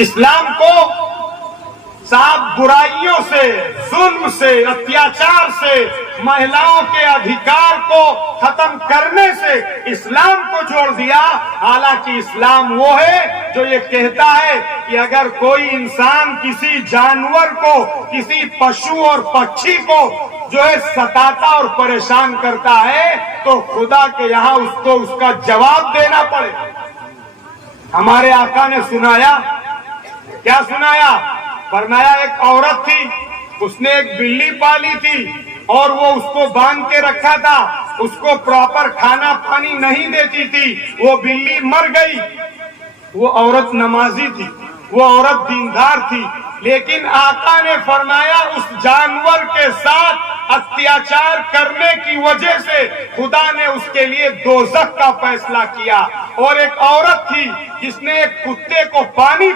اسلام کو صاحب برائیوں سے، ظلم سے، اتیاچار سے، مہیلاؤں کے ادھیکار کو ختم کرنے سے اسلام کو جوڑ دیا۔ حالانکہ اسلام وہ ہے جو یہ کہتا ہے کہ اگر کوئی انسان کسی جانور کو، کسی پشو اور پکشی کو جو ہے ستاتا اور پریشان کرتا ہے تو خدا کے یہاں اس کو اس کا جواب دینا پڑے۔ ہمارے آقا نے سنایا، کیا سنایا؟ فرمایا ایک عورت تھی، اس نے ایک بلی پالی تھی اور وہ اس کو باندھ کے رکھا تھا، اس کو پراپر کھانا پانی نہیں دیتی تھی، وہ بلی مر گئی۔ وہ عورت نمازی تھی، وہ عورت دیندار تھی، لیکن آقا نے فرمایا اس جانور کے ساتھ اتیاچار کرنے کی وجہ سے خدا نے اس کے لیے دوزخ کا فیصلہ کیا۔ اور ایک عورت تھی جس نے ایک کتے کو پانی